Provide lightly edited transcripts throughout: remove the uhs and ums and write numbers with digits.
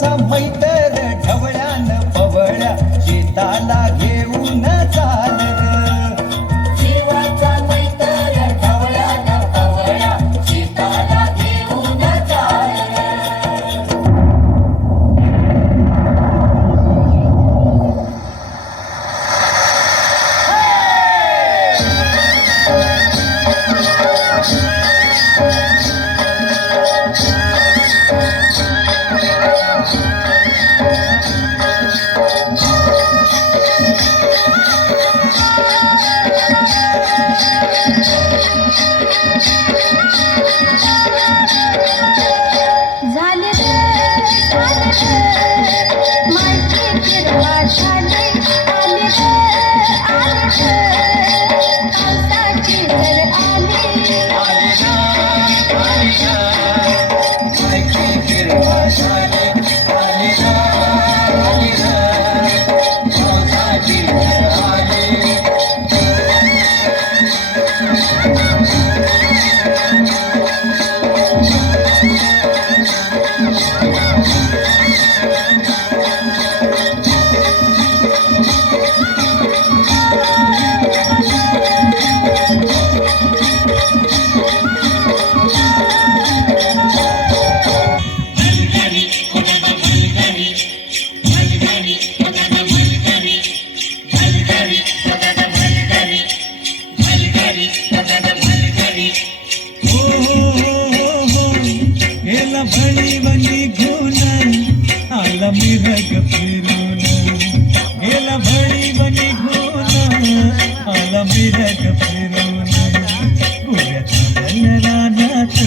जीवाचा मैतर ढवळ्यानं पवळ्या शेताला घेऊन चाल रे. जीवाचा मैतर ढवळ्यानं पवळ्या शेताला घेऊन चाल रे. मिरग फिरून गेला भळी बनी घोन आला मिरग फिरून कुऱ्याच्या रानात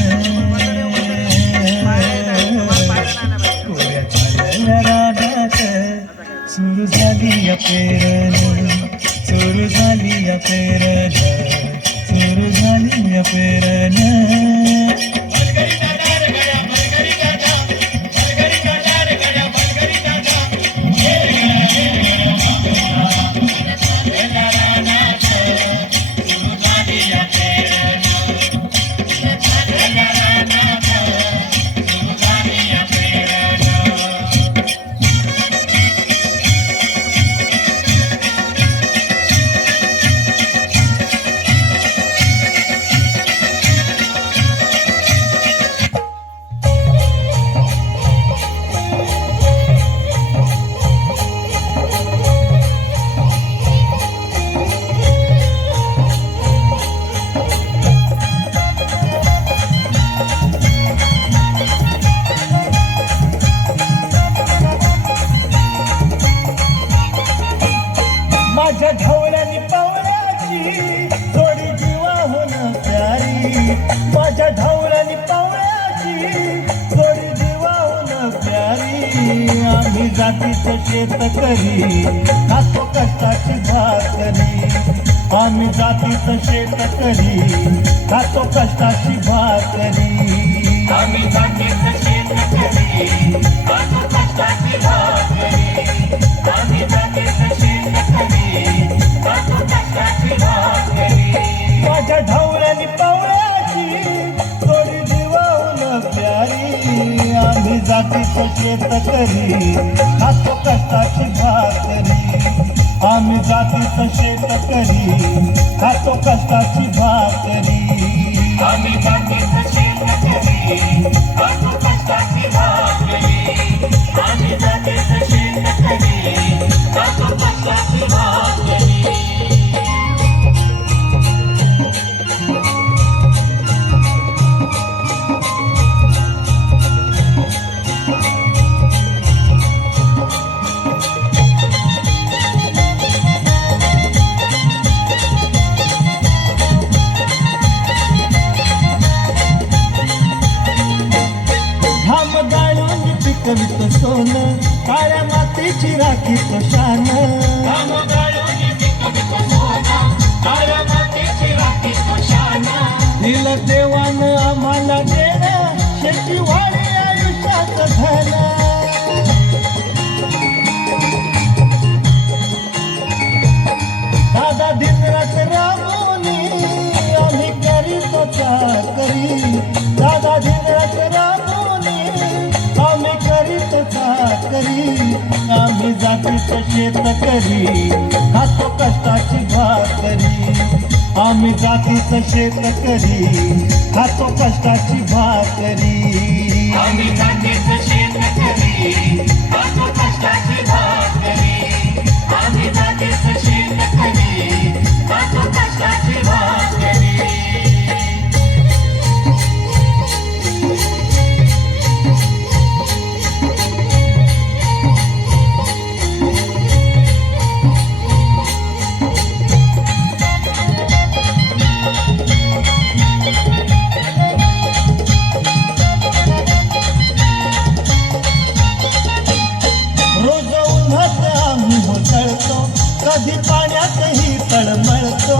कुऱ्याच्या रानात सुरू झाली या पेरण सुरू झाली या पेरण सुरू झाली या पेरण माझ्या ढवळ्यानी पावळ्याची जोडी जीवाहून प्यारी. माझ्या ढवळ्यानी पावळ्याची जोडी जीवाहून प्यारी. आम्ही जातीचं शेतकरी खातो कष्टाची भाकरी. आम्ही जातीचं शेतकरी खातो कष्टाची भाकरी. आम्ही जातीचं शेतकरी खातो कष्टाची भाकरी. आम्ही जातीचं शेतकरी माझ्या ढवळ्यानी पावळ्याची जोडी जीवाहून प्यारी. आम्ही जातीचं शेतकरी खातो कष्टाची भाकरी. आम्ही जातीचं शेतकरी खातो कष्टाची भाकरी. आम्ही जातीचं शेतकरी खातो कष्टाची भाकरी. आम्ही जातीचं शेतकरी खातो कष्टाची भाकरी. पिकवित सोनं काळ्या मातीची राखी तो शान. दिलं देवानं आम्हाला देणं शेती वाढी आयुष्याचं धन. दादा दिनरात राबवणी आम्ही करीतो चाकरी. दादा दिनरात राबवणी आम्ही करीतो चाकरी. भाकरी आम्ही जातीचं शेतकरी खातो कष्टाची भाकरी आम्ही जातीचं शेतकरी खातो कष्टाची भाकरी आम्ही जातीचं शेतकरी खातो कष्टाची भाकरी आम्ही जातीचं शेतकरी खातो कष्टाची भाकरी कधी पाण्यातही तळमळतो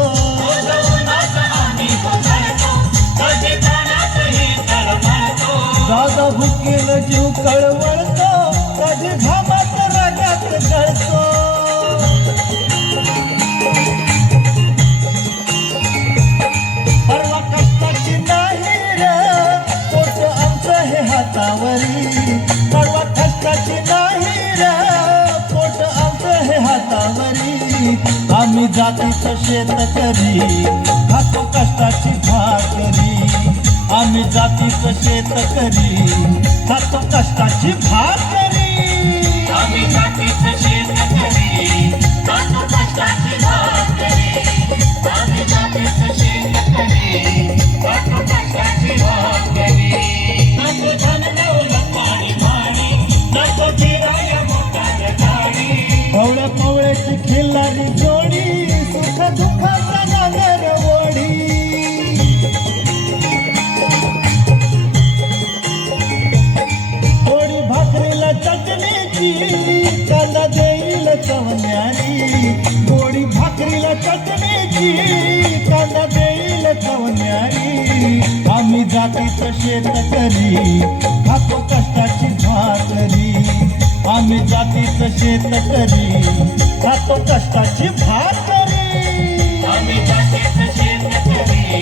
दादा भुकेल जीव कळवळतो कधी घामात रागात गळतो परवा कष्टाची नाही रे पोट आमचं हे हातावरी परवा कष्टाची नाही रे पोट आमचं हे हातावरी आम्ही जातीचं शेतकरी खातो कष्टाची भाकरी आम्ही जातीचं शेतकरी खातो कष्टाची भाकरी आम्ही जातीचं शेतकरी खातो कष्टाची भाकरी आम्ही जातीचं शेतकरी खातो कष्टाची भाकरी नको धन दौलत पाणी पाणी नको फिराया मोठ्या गाडी पवळ्या पवळ्याची खिल्लारी जोडी सुख दुःखाचा नागर ओढी थोडी भाकरीला चटणीची कांदा देईल चवण्यारी थोडी भाकरीला चटणीची कांदा देईल चवण्यारी आम्ही जातीचं शेतकरी खातो कष्टाची भाकरी आम्ही जातीचं शेतकरी खातो कष्टाची भाकरी आम्ही जातीचं शेतकरी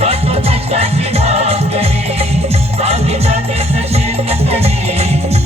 खातो कष्टाची भाकरी आम्ही जातीचं शेतकरी